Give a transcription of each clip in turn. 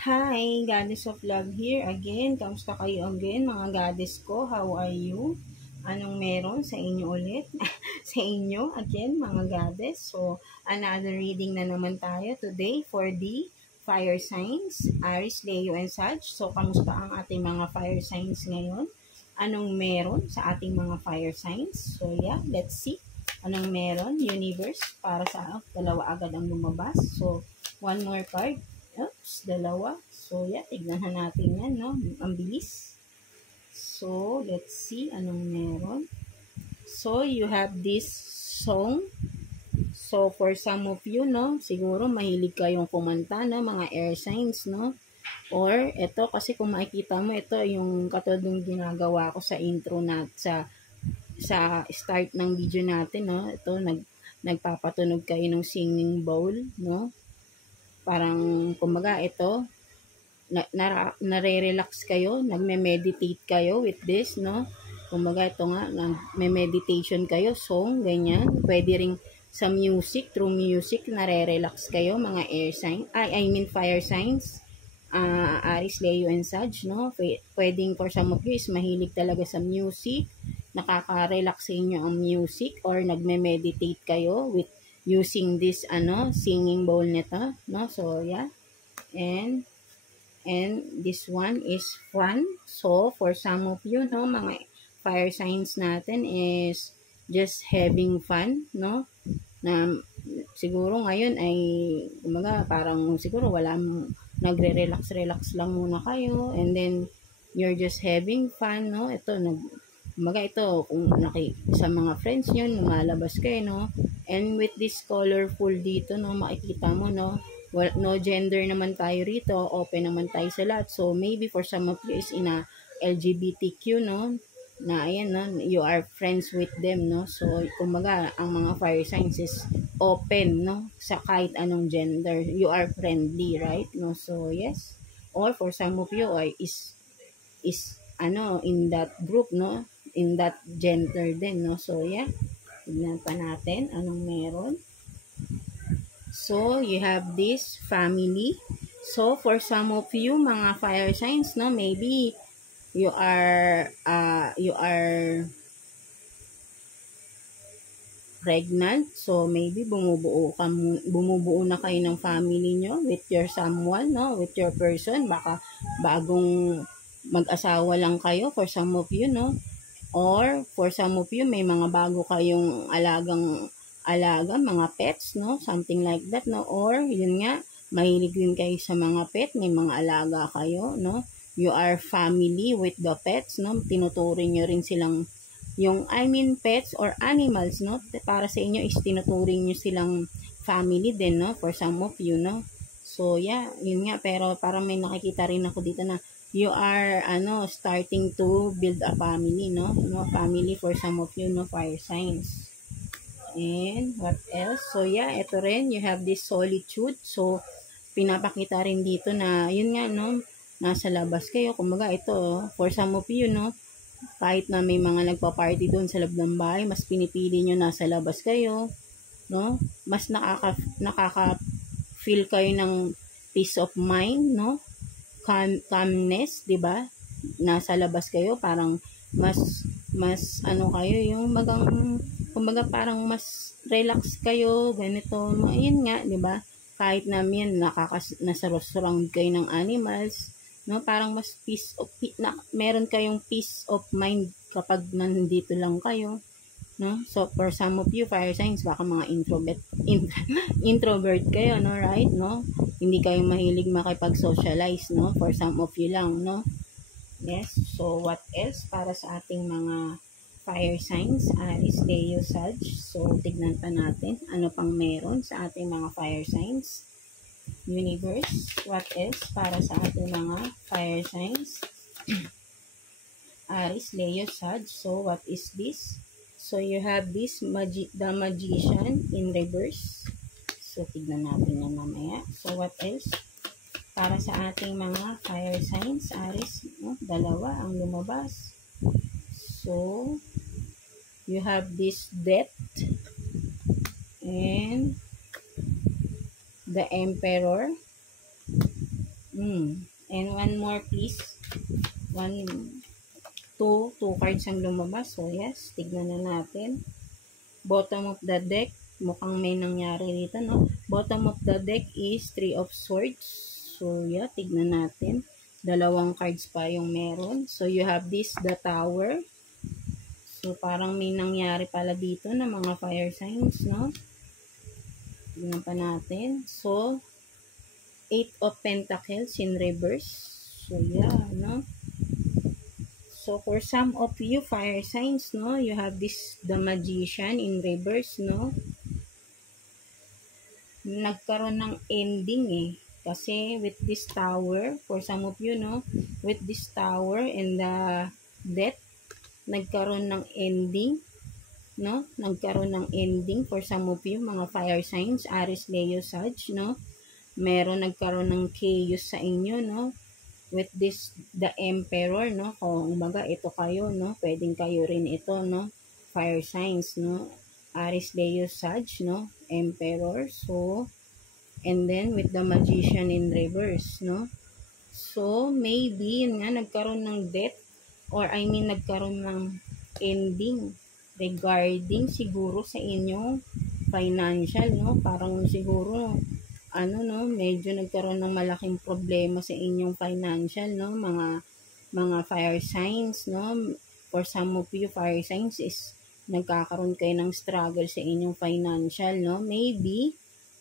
Hi, Goddess of Love here again. Kamusta kayo again, mga goddess ko? How are you? Anong meron sa inyo ulit? Sa inyo again, mga goddess. So, another reading na naman tayo today for the fire signs, Aries, Leo, and Sag. So, kamusta ang ating mga fire signs ngayon? Anong meron sa ating mga fire signs? So, yeah, let's see. Anong meron, universe, para sa dalawa agad ang lumabas. So, one more card. Oops, dalawa. So, yeah, tignan natin yan, no? Ang bilis. So, let's see anong meron. So, you have this song. So, for some of you, no, siguro mahilig kayong kumanta, no, mga air signs, no? Or, ito, kasi kung makikita mo, ito yung katulad ng ginagawa ko sa intro na, sa start ng video natin, no? Ito, nagpapatunog kayo ng singing bowl, no? Parang, kumbaga, ito, nare-relax kayo, nagme-meditate kayo with this, no? Kumbaga, ito nga, nagme-meditation kayo, song, ganyan. Pwede ring sa music, through music, nare-relax kayo, mga air sign, I mean fire signs, Aries, Leo, and Sag, no? Pwedeng for some of you is mahilig talaga sa music, nakaka-relax sa inyo ang music, or nagme-meditate kayo with using this, singing bowl nito, no? So, yeah. And this one is fun. So, for some of you, no, mga fire signs natin is just having fun, no? Na siguro ngayon ay, kumbaga, parang siguro nagre-relax lang muna kayo, and then you're just having fun, no? Ito, kumbaga ito, kung sa mga friends nyo, lumalabas kayo, no? And with this colorful dito, no, makikita mo, no? Well, no gender naman tayo rito, open naman tayo sa lahat. So, maybe for some of you is in a LGBTQ, no? Na, ayan, no? You are friends with them, no? So, kumbaga, ang mga fire signs is open, no? Sa kahit anong gender. You are friendly, right? No? So, yes. Or for some of you, is in that group, no? In that gender din, no? So, yeah. Tignan pa natin anong meron. So, you have this family. So, for some of you, mga fire signs, no, maybe you are pregnant. So, maybe bumubuo na kayo ng family nyo with your someone, no, with your person. Baka bagong mag-asawa lang kayo for some of you, no. Or, for some of you, may mga bago kayong alaga, mga pets, no? Something like that, no? Or, yun nga, mahilig din kayo sa mga pet, may mga alaga kayo, no? You are family with the pets, no? Tinuturing nyo rin silang, pets or animals, no? Para sa inyo is tinuturing nyo silang family din, no? For some of you, no? So, yeah, yun nga, pero parang may nakikita rin ako dito na you are, starting to build a family, no? Family for some of you, no? Fire signs. And what else? So, yeah, ito rin, you have this solitude. So, pinapakita rin dito na, yun nga, no, nasa labas kayo. Kumbaga, ito, for some of you, no, kahit na may mga nagpa-party doon sa loob ng bahay, mas pinipili nyo nasa labas kayo, no? Mas nakaka-feel kayo ng peace of mind, no? Calmness, di ba? Nasa labas kayo, parang mas kayo, yung kumbaga parang mas relax kayo, ganito, yun nga, di ba? Kahit namin nasa surround kayo ng animals, no? Parang mas meron kayong peace of mind kapag nandito lang kayo, no? So, for some of you, fire signs, baka mga introvert kayo, no? Right, no? Hindi kayo mahilig makipag-socialize, no? For some of you lang, no? Yes, so what else para sa ating mga fire signs, Aries, Leo, Sag. So, tignan pa natin ano pang meron sa ating mga fire signs. Universe, what else para sa ating mga fire signs? Aries, Leo, Sag. So, what is this? So, you have this, the Magician in reverse. So, tignan natin yan mamaya. So, what else? Para sa ating mga fire signs, Aries, no? Dalawa ang lumabas. So, you have this Death and the Emperor. And one more please. Two cards ang lumabas. So yes, tignan na natin. Bottom of the deck, mukhang may nangyari dito, no? Bottom of the deck is 3 of Swords. So yeah, tignan natin. Dalawang cards pa yung meron. So you have this, the Tower. So parang may nangyari pala dito na mga fire signs, no? Tignan pa natin. So 8 of Pentacles in reverse. So yeah, no? So for some of you fire signs, no, you have this, the Magician in reverse, no? Nagkaroon ng ending eh. Kasi with this Tower, for some of you, no, with this Tower and the Death, nagkaroon ng ending, no? Nagkaroon ng ending for some of you, mga fire signs, Aries, Leo, Sag, no? Meron nagkaroon ng chaos sa inyo, no? With this, the Emperor, no? Kung umaga, ito kayo, no? Pwedeng kayo rin ito, no? Fire signs, no? Aries, Leo, Sag, no? Emperor. So, and then with the Magician in reverse, no? So, maybe, yun nga, nagkaroon ng death, or I mean, nagkaroon ng ending regarding siguro sa inyong financial, no? Parang siguro, ano, no, medyo nagkaroon ng malaking problema sa inyong financial, no? Mga fire signs, no? For some of you, fire signs is nagkakaroon kayo ng struggle sa inyong financial, no? Maybe,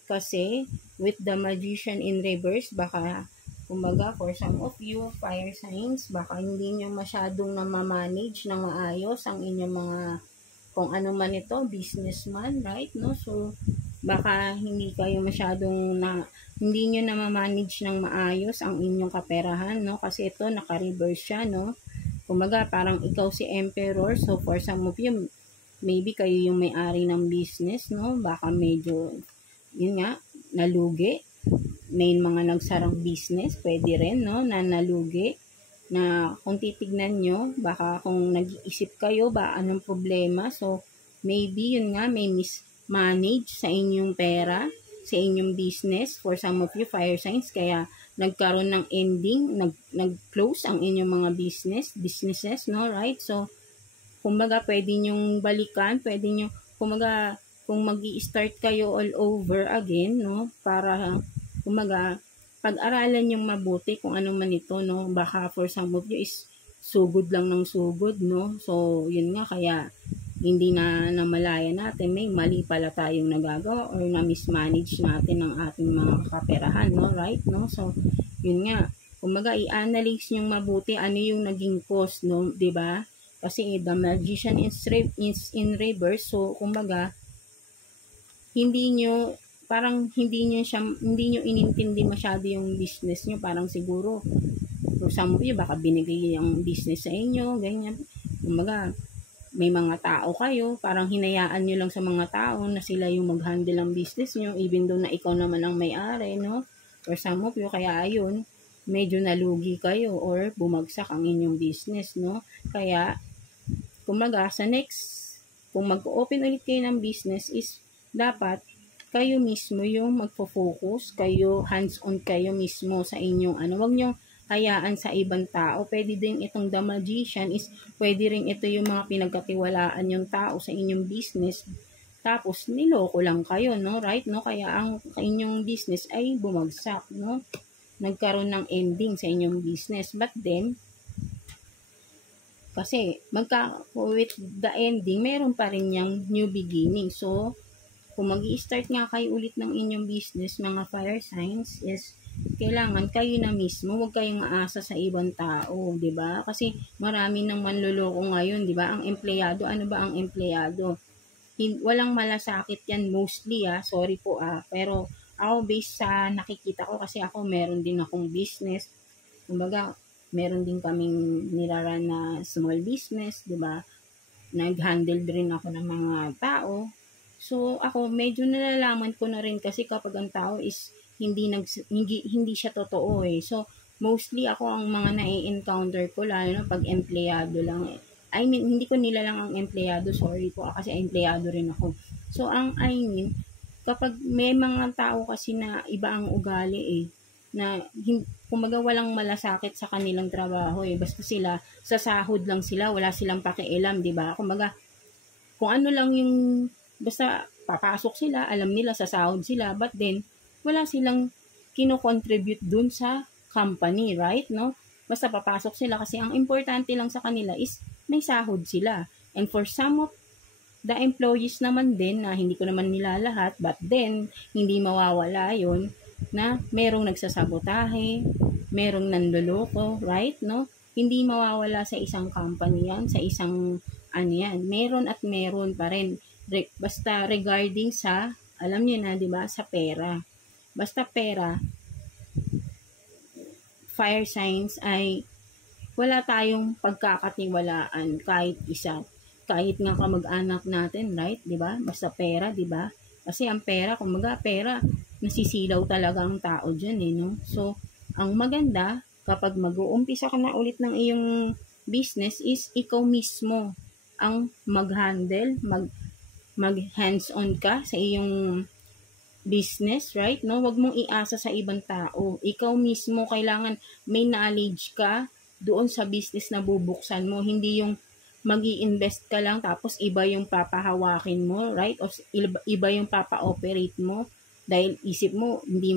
kasi, with the Magician in reverse, baka, kumbaga, for some of you, fire signs, baka hindi nyo masyadong namamanage ng maayos ang inyong mga, kung ano man ito, businessman, right, no? So, baka hindi kayo masyadong hindi nyo na ma-manage ng maayos ang inyong kaperahan, no? Kasi ito, naka-reverse siya, no? Kumaga, parang ikaw si Emperor, so for some of you, maybe kayo yung may-ari ng business, no? Baka medyo, yun nga, nalugi. May mga nagsarang business, pwede rin, no? Na nalugi. Na kung titignan nyo, baka kung nag-iisip kayo, ba anong problema, so maybe, yun nga, may manage sa inyong pera, sa inyong business, for some of you fire signs, kaya nagkaroon ng ending, nag-close ang inyong mga businesses, no, right? So, kumbaga, pwede nyong balikan, pwede nyo, kumbaga, kung mag-i-start kayo all over again, no, para, kumbaga, pag-aralan yung mabuti kung ano man ito, no, baka for some of you is sugod lang ng sugod, no, so, yun nga, kaya, hindi na namalaya natin, may mali pala tayong nagagawa or na-mismanage natin ang ating mga kaperahan, no? Right? No? So, yun nga. Kumbaga, i-analyze nyo mabuti ano yung naging cause, no? Diba? Kasi the Magician is in reverse, so, kumbaga, hindi nyo inintindi masyado yung business nyo, parang siguro, for some of you, baka binigay yung business sa inyo, ganyan. Kumbaga, may mga tao kayo, parang hinayaan nyo lang sa mga tao na sila yung mag-handle ng business nyo, even though na ikaw naman ang may-ari, no? For some of you, kaya ayun, medyo nalugi kayo or bumagsak ang inyong business, no? Kaya, kumaga, sa next, kung mag-open ulit kayo ng business is, dapat, kayo mismo yung magpo-focus, kayo, hands-on kayo mismo sa inyong, wag nyo hayaan sa ibang tao. Pwede din itong The Magician is, pwede rin ito yung mga pinagkatiwalaan yung tao sa inyong business. Tapos, niloko lang kayo, no? Right? No? Kaya ang inyong business ay bumagsak, no? Nagkaroon ng ending sa inyong business. But then, kasi, with the ending, meron pa rin yung new beginning. So, kung mag-i-start nga kayo ulit ng inyong business, mga fire signs, is, kailangan kayo na mismo, huwag kayong aasa sa ibang tao, 'di ba? Kasi marami nang manloloko ngayon, 'di ba? Ang empleyado, ano ba ang empleyado? Walang malasakit 'yan mostly, sorry po, pero ako based sa nakikita ko, kasi ako meron din akong business. Kumbaga, meron din kaming niraran na small business, 'di ba? Nag-handle din ako ng mga tao. So, ako medyo nalalaman ko na rin, kasi kapag ang tao is hindi siya totoo eh. So, mostly ako ang mga nai-encounter ko, lalo na pag empleyado lang eh. I mean, hindi ko nilalang ang empleyado, sorry po, kasi empleyado rin ako. So, kapag may mga tao kasi na iba ang ugali eh, kumbaga walang malasakit sa kanilang trabaho eh. Basta sila, sa sahod lang sila, wala silang pakialam, di ba? Kumbaga, kung ano lang yung, basta papasok sila, alam nila sa sahod sila, but then, wala silang kino-contribute dun sa company, right? No? Basta papasok sila kasi ang importante lang sa kanila is may sahod sila. And for some of the employees naman din, na hindi ko naman nila lahat, but then, hindi mawawala yon na merong nagsasabotahe, merong nanloloko, right? No? Hindi mawawala sa isang company yan, sa isang yan. Meron at meron pa rin. Basta regarding sa, alam niyo na, di ba, sa pera. Basta pera, fire signs ay wala tayong pagkakatiwalaan kahit isa. Kahit nga kamag-anak natin, right? Di ba? Basta pera, di ba? Kasi ang pera, kumbaga pera, nasisilaw talaga ang tao dyan eh, no? So, ang maganda, kapag mag-uumpisa ka na ulit ng iyong business is ikaw mismo ang mag-handle, mag-hands-on ka sa iyong business, right? No? Wag mong iasa sa ibang tao. Ikaw mismo kailangan may knowledge ka doon sa business na bubuksan mo. Hindi yung mag-i-invest ka lang tapos iba yung papahawakin mo, right? O iba yung papa-operate mo dahil isip mo hindi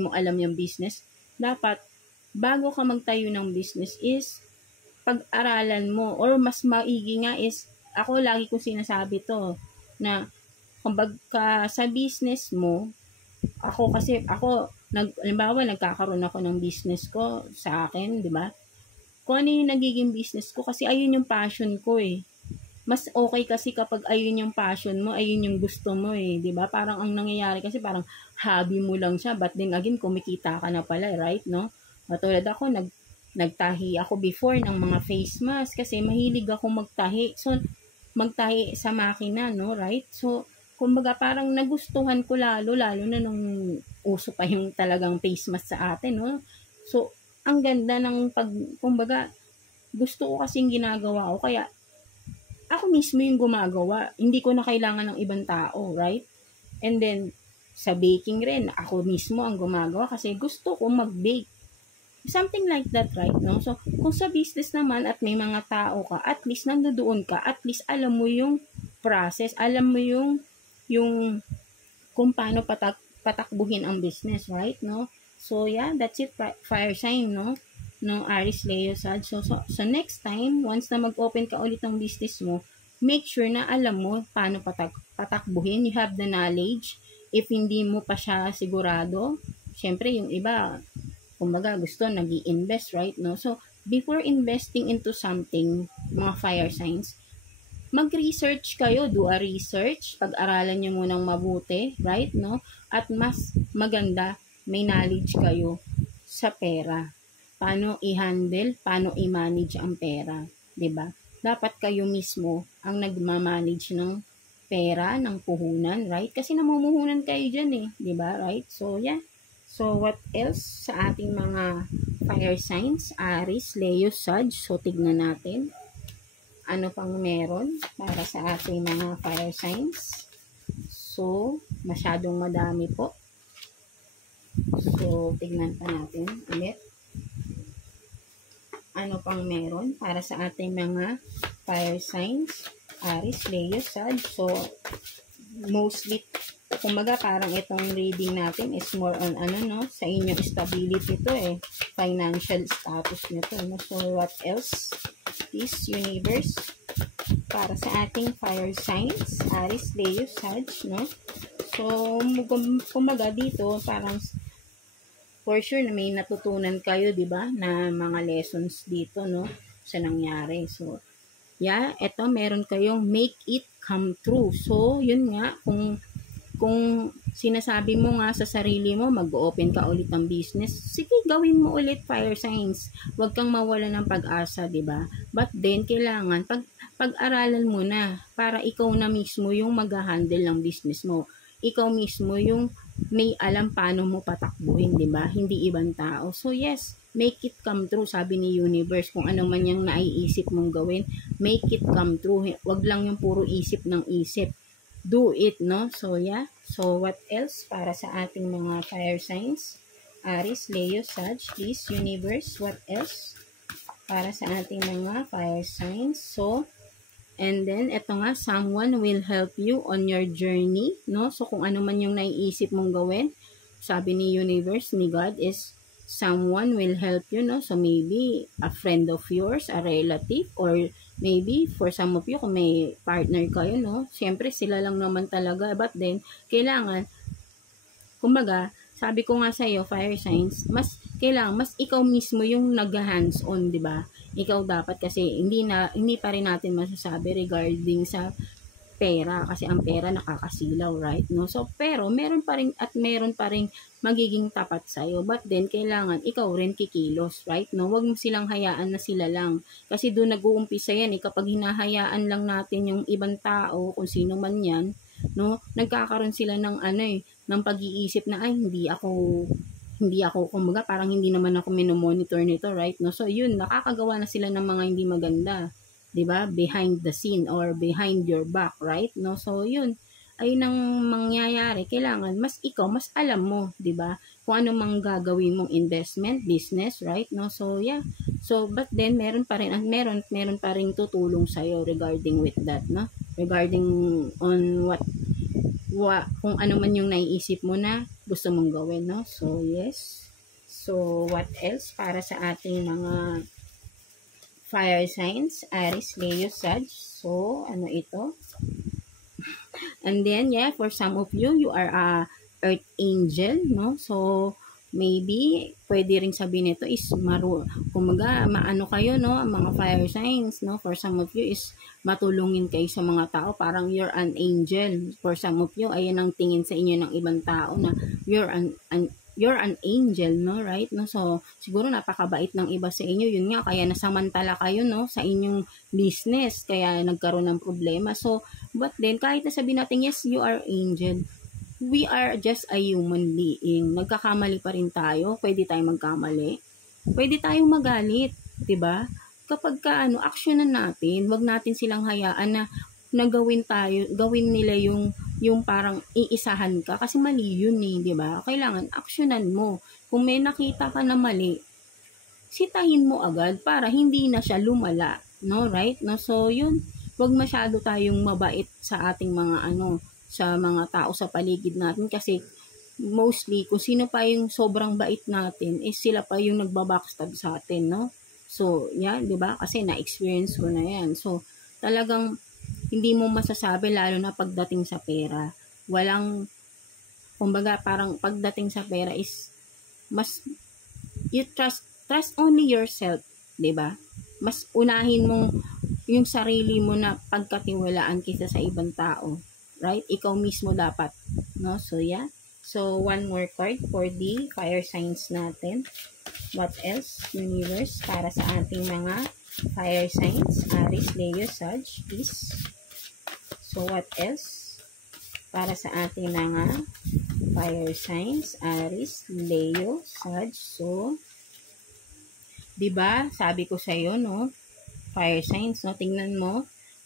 mo alam yung business. Dapat bago ka magtayo ng business is pag-aralan mo, or mas maigi nga is, ako lagi kong sinasabi to na kumbaga sa business mo, halimbawa nagkakaroon ako ng business ko sa akin, di ba? Kung ano yung nagiging business ko, kasi ayun yung passion ko eh. Mas okay kasi kapag ayun yung passion mo, ayun yung gusto mo eh, di ba? Parang ang nangyayari kasi parang hobby mo lang siya, but then again, kumikita ka na pala, right? No? Matulad ako, nagtahi ako before ng mga face mask kasi mahilig ako magtahi. So, magtahi sa makina, no? Right? So, kumbaga parang nagustuhan ko lalo na nung uso pa yung talagang face mask sa atin, no? So, ang ganda ng kumbaga, gusto ko kasing ginagawa ko, kaya ako mismo yung gumagawa. Hindi ko na kailangan ng ibang tao, right? And then, sa baking rin, ako mismo ang gumagawa kasi gusto ko mag-bake. Something like that, right? No? So, kung sa business naman at may mga tao ka, at least nandoon ka, at least alam mo yung process, alam mo yung kung paano patakbuhin ang business, right? No? So, yeah, that's it. Fire sign, no? No, Aries, Leo, Sag. So, next time, once na mag-open ka ulit ng business mo, make sure na alam mo paano patakbuhin. You have the knowledge. If hindi mo pa siya sigurado, syempre, yung iba, kumbaga, gusto, nag-i-invest, right? No? So, before investing into something, mga fire signs, mag-research kayo, do a research, pag-aralan nyo munang mabuti, right? No? At mas maganda, may knowledge kayo sa pera. Paano i-handle, paano i-manage ang pera, 'di ba? Dapat kayo mismo ang nagma-manage ng pera, ng puhunan, right? Kasi namumuhunan kayo diyan eh, 'di ba? Right? So, yeah. So, what else sa ating mga fire signs? Aries, Leo, Sag. So, tignan natin. Ano pang meron para sa ating mga fire signs? So, masyadong madami po. So, tignan pa natin ulit. Ano pang meron para sa ating mga fire signs? Aries, Leo, Sag. So, mostly, kumbaga parang itong reading natin is more on sa inyong stability to eh. Financial status nyo to. No? So, what else? This universe para sa ating fire signs? Aries, Leo, Sag, no? So, kumbaga dito, parang for sure na may natutunan kayo, 'di ba? Na mga lessons dito, no? Sa nangyari. So, yeah, eto meron kayong make it come true. So, yun nga, kung sinasabi mo nga sa sarili mo, mag-open ka ulit ng business, sige, gawin mo ulit, fire signs. Huwag kang mawala ng pag-asa, 'di ba? But then kailangan pag-aralan mo na para ikaw na mismo yung mag-handle ng business mo. Ikaw mismo yung may alam paano mo patakbuhin, di ba? Hindi ibang tao. So, yes, make it come true, sabi ni universe. Kung ano man yung naiisip mong gawin, make it come true. Wag lang yung puro isip ng isip. Do it, no? So, yeah. So, what else para sa ating mga fire signs? Aries, Leo, Sag, please, universe, what else? Para sa ating mga fire signs. So, and then, eto nga, someone will help you on your journey, no? So, kung ano man yung naiisip mong gawin, sabi ni universe, ni God, is someone will help you, no? So, maybe a friend of yours, a relative, or maybe for some of you, kung may partner kayo, no? Siyempre, sila lang naman talaga. But then, kailangan, kumbaga, sabi ko nga sa iyo, fire signs, mas kailangan mas ikaw mismo yung nag-hands-on, 'di ba? Ikaw dapat kasi hindi pa rin natin masasabi regarding sa pera kasi ang pera nakakasilaw, right? No? So pero meron pa rin magiging tapat sa iyo. But then kailangan ikaw rin kikilos, right? No? Huwag mo silang hayaan na sila lang. Kasi doon nag-uumpisa yan, kapag hinahayaan lang natin yung ibang tao, kung sino man 'yan, no? Nagkakaroon sila ng ng pag-iisip na ay hindi ako kumbaga parang hindi naman ako minomonitor nito, right? No, so yun, nakakagawa na sila ng mga hindi maganda, 'di ba? Behind the scene or behind your back, right? No, so yun, ayun ang mangyayari. Kailangan mas ikaw mas alam mo, 'di ba? Kung ano mang gagawin mong investment, business, right? No, so yeah. So but then meron pa ring tutulong sa iyo regarding with that, no? Regarding on kung ano man yung naiisip mo na gusto mong gawin, no? So, yes. So, what else para sa ating mga fire signs? Aries, Leo, Sag. So, ano ito? And then, yeah, for some of you, you are a earth angel, no? So, maybe, pwede rin sabihin nito is kumaga, maano kayo, no? Ang mga fire signs, no? For some of you is matulungin kayo sa mga tao. Parang you're an angel. For some of you, ayan ang tingin sa inyo ng ibang tao na you're an angel, no? Right? No? So, siguro napakabait ng iba sa inyo. Yun nga, kaya nasamantala kayo, no? Sa inyong business. Kaya nagkaroon ng problema. So, but then, kahit na sabihin natin, yes, you are angel. We are just a human being. Nagkakamali pa rin tayo. Pwede tayong magkamali. Pwede tayong magalit. 'Di ba? Kapag aksyonan natin, wag natin silang hayaan na gawin nila yung parang iisahan ka. Kasi mali yun 'di ba? Kailangan aksyonan mo. Kung may nakita ka na mali, sitahin mo agad para hindi na siya lumala. No? Right? No? So, yun. Wag masyado tayong mabait sa ating mga sa mga tao sa paligid natin kasi mostly kung sino pa yung sobrang bait natin is sila pa yung nagbabackstab sa atin, no? So, yan, 'di ba? Kasi na-experience ko na 'yan. So, talagang hindi mo masasabi lalo na pagdating sa pera. Kumbaga parang pagdating sa pera is mas you trust only yourself, 'di ba? Mas unahin mong yung sarili mo na pagkatiwalaan kaysa sa ibang tao. Right? Ikaw mismo dapat. No? So, yeah. So, one more card for the fire signs natin. What else? Universe, para sa ating mga fire signs. Aries, Leo, Sag, please. So, what else? Para sa ating mga fire signs. Aries, Leo, Sag. So, diba? Sabi ko sa'yo, no? Fire signs, no? Tingnan mo.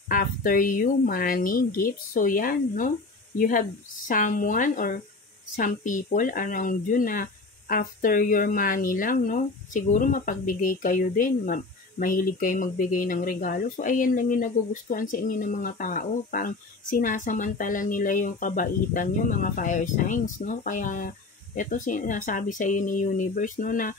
After you, money, gifts. So, yan, no? You have someone or some people around you na after your money lang, no? Siguro mapagbigay kayo din. Mahilig kayo magbigay ng regalo. So, ayan lang yung nagugustuhan sa inyo ng mga tao. Parang sinasamantala nila yung kabaitan nyo, mga fire signs, no? Kaya, ito sinasabi sa iyo ni universe, no? Na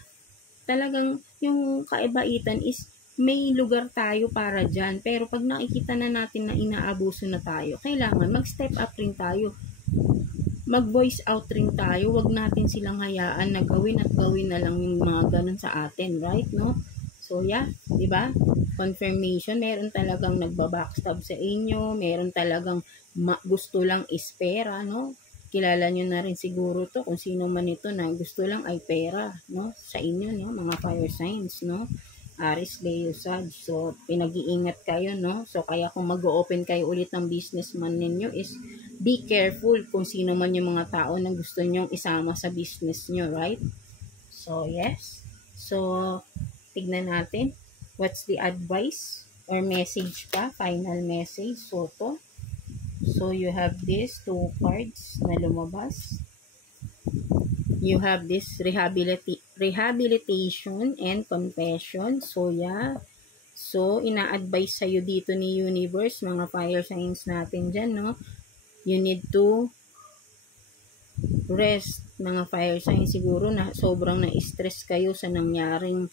talagang yung kaibaitan is may lugar tayo para dyan. Pero pag nakikita na natin na inaabuso na tayo, kailangan mag-step up rin tayo. Mag-voice out rin tayo. Huwag natin silang hayaan na gawin na lang yung mga ganun sa atin. Right? No? So, yeah. Diba? Confirmation. Meron talagang nagbabackstab sa inyo. Meron talagang gusto lang is pera. No? Kilala nyo na rin siguro to kung sino man ito na gusto lang ay pera. No? Sa inyo, no? Mga fire signs. No? Aries, Leo, Sag. So, pinag-iingat kayo, no? So, kaya kung mag-open kayo ulit ng business man ninyo is be careful kung sino man yung mga tao na gusto nyong isama sa business nyo, right? So, yes. So, tignan natin. What's the advice or message pa? Final message. So, to. So, you have this 2 cards na lumabas. you have this rehabilitation and confession. So, yeah. So, ina-advise sa'yo dito ni universe, mga fire signs natin dyan, no? You need to rest, mga fire signs. Siguro na sobrang na-stress kayo sa nangyaring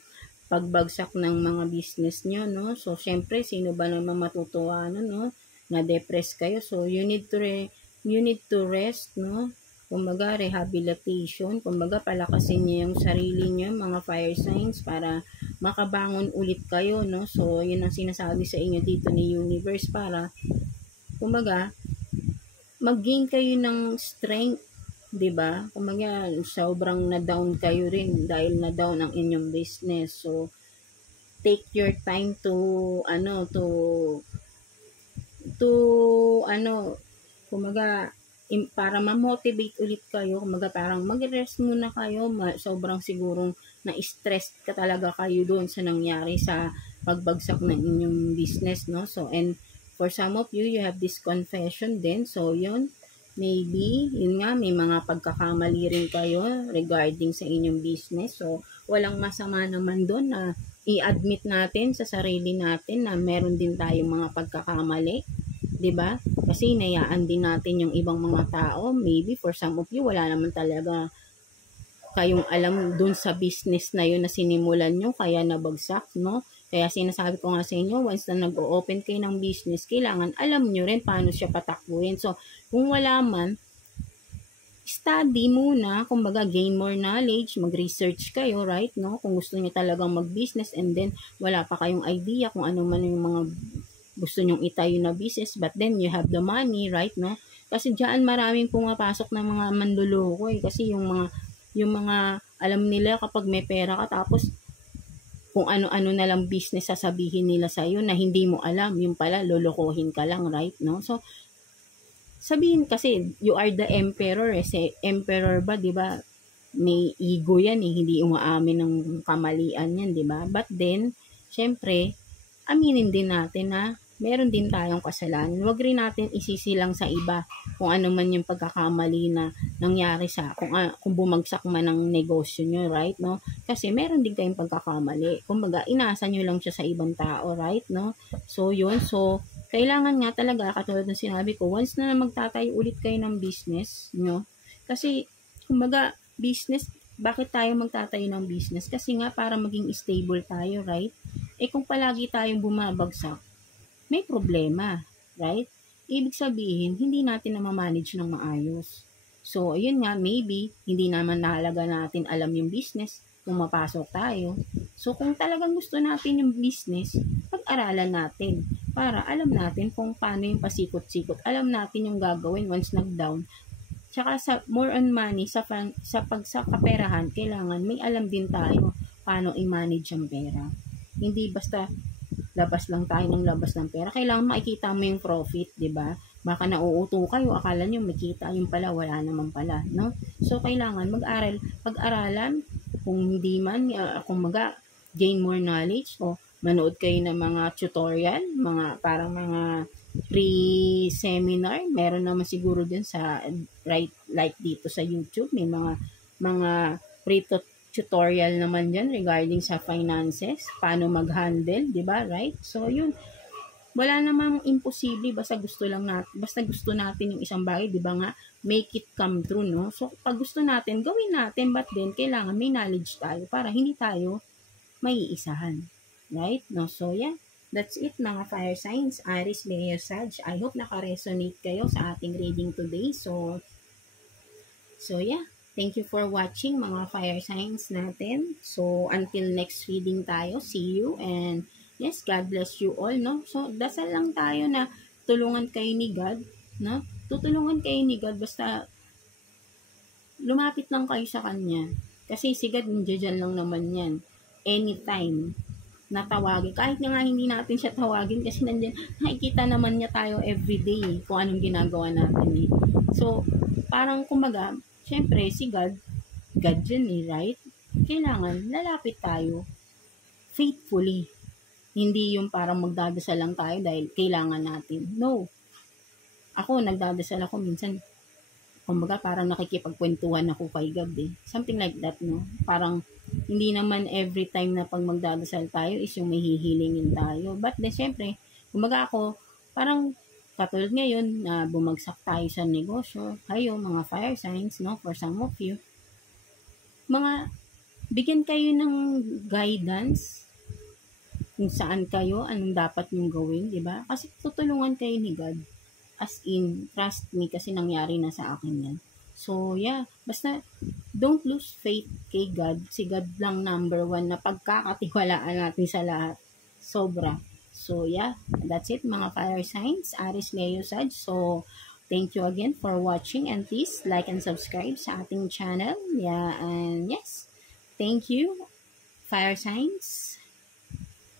pagbagsak ng mga business nyo, no? So, syempre, sino ba naman matutuwa, no? Na-depress kayo. So, you need to rest, no? Kumbaga, rehabilitation. Kumbaga, palakasin nyo yung sarili nyo, mga fire signs, para makabangon ulit kayo, no? So, yun ang sinasabi sa inyo dito ni universe, para, kumbaga, mag-gain kayo ng strength, 'di ba? Kumbaga, sobrang na-down kayo rin dahil na-down ang inyong business. So, take your time to kumbaga, para ma-motivate ulit kayo. Kumbaga, parang mag-rest muna kayo. Sobrang sigurong na-stress ka talaga kayo doon sa nangyari sa pagbagsak ng inyong business, no? So, and for some of you, you have this confession din. So, yun, maybe, yun nga, may mga pagkakamali rin kayo regarding sa inyong business. So, walang masama naman doon na i-admit natin sa sarili natin na meron din tayong mga pagkakamali. 'Di ba? Kasi inayaan din natin yung ibang mga tao. Maybe for some of you, wala naman talaga kayong alam dun sa business na yun na sinimulan nyo, kaya nabagsak, no? Kaya sinasabi ko nga sa inyo, once na nag-o-open kayo ng business, kailangan alam nyo rin paano siya patakbuhin. So, kung wala man, study muna, kumbaga gain more knowledge, mag-research kayo, right, no? Kung gusto niyo talagang mag-business and then wala pa kayong idea kung ano man yung mga gusto nyong itayo na business, but then you have the money, right, no? Kasi diyan maraming pumapasok na mga manloloko kasi yung mga alam nila kapag may pera ka, tapos kung ano-ano na lang business sasabihin nila sa iyo na hindi mo alam, yung pala lolokohin ka lang, right, no? So sabihin kasi you are the emperor, emperor ba, 'di ba? May ego yan hindi umaamin ng kamalian yan, 'di ba? But then syempre aminin din natin na meron din tayong kasalanan. Huwag rin natin isisilang sa iba kung ano man yung pagkakamali na nangyari sa kung bumagsak man ang negosyo nyo, right, no? Kasi meron din kayong pagkakamali. Kumbaga, inaasa nyo lang siya sa ibang tao, right, no? So, yun. So, kailangan nga talaga, katulad ng sinabi ko, once na magtatayo ulit kayo ng business nyo, kasi, kumbaga, business, bakit tayo magtatayo ng business? Kasi nga, para maging stable tayo, right? Kung palagi tayong bumabagsak, may problema, right? Ibig sabihin, hindi natin na ma-manage ng maayos. So, ayun nga, maybe, hindi naman nahalaga natin alam yung business kung mapasok tayo. So, kung talagang gusto natin yung business, pag-aralan natin para alam natin kung paano yung pasikot-sikot. Alam natin yung gagawin once nag-down. Tsaka sa more on money, sa kaperahan, kailangan may alam din tayo paano i-manage ang pera. Hindi basta labas lang tayo ng labas ng pera. Kailangan makikita mo yung profit, 'di ba? Baka nauuto kayo, akala niyo makita, yung pala wala naman pala, no? So kailangan pag-aralan kung hindi man kumaga gain more knowledge o manood kayo ng mga tutorial, mga parang mga free seminar. Meron naman siguro din sa like dito sa YouTube, may mga free tutorial naman dyan regarding sa finances, paano mag-handle, di ba, right? So, yun, wala namang imposible, basta gusto natin yung isang bagay, di ba nga, make it come true, no? So, pag gusto natin, gawin natin, but then, kailangan may knowledge tayo para hindi tayo maiisahan, right? No? So, yeah, that's it, mga fire signs, Aries, Leo, Sag. I hope naka-resonate kayo sa ating reading today. So, yeah. Thank you for watching, mga fire signs natin. So, until next reading tayo, see you, and yes, God bless you all, no? So, dasal lang tayo na tulungan kayo ni God, no? Tutulungan kayo ni God, basta lumapit lang kayo sa Kanya. Kasi si God, nandiyan lang naman yan. Anytime na tawagin. Kahit nga hindi natin siya tawagin kasi nandiyan, nakikita naman niya tayo everyday kung anong ginagawa natin. So, parang kumaga, syempre, si God dyan right? Kailangan, lalapit tayo faithfully. Hindi yung parang magdadasal lang tayo dahil kailangan natin. No. Ako, nagdadasal ako minsan, kumbaga parang nakikipagkwentuhan ako kay God eh. Something like that, no? Parang hindi naman every time na pag magdadasal tayo is yung may hihilingin tayo. But then, syempre, kumbaga ako, parang katulad ngayon na bumagsak tayo sa negosyo, kayo, mga fire signs, no? For some of you, mga, bigyan kayo ng guidance kung saan kayo, anong dapat nyong gawin, di ba? Kasi tutulungan kayo ni God. As in, trust me, kasi nangyari na sa akin yan. So, yeah, basta, don't lose faith kay God. Si God lang number 1 na pagkakatiwalaan natin sa lahat. Sobra. So, yeah, that's it, mga fire signs. Aries, Leo, Sag. So, thank you again for watching and please like and subscribe sa ating channel. Yeah, and yes, thank you, fire signs.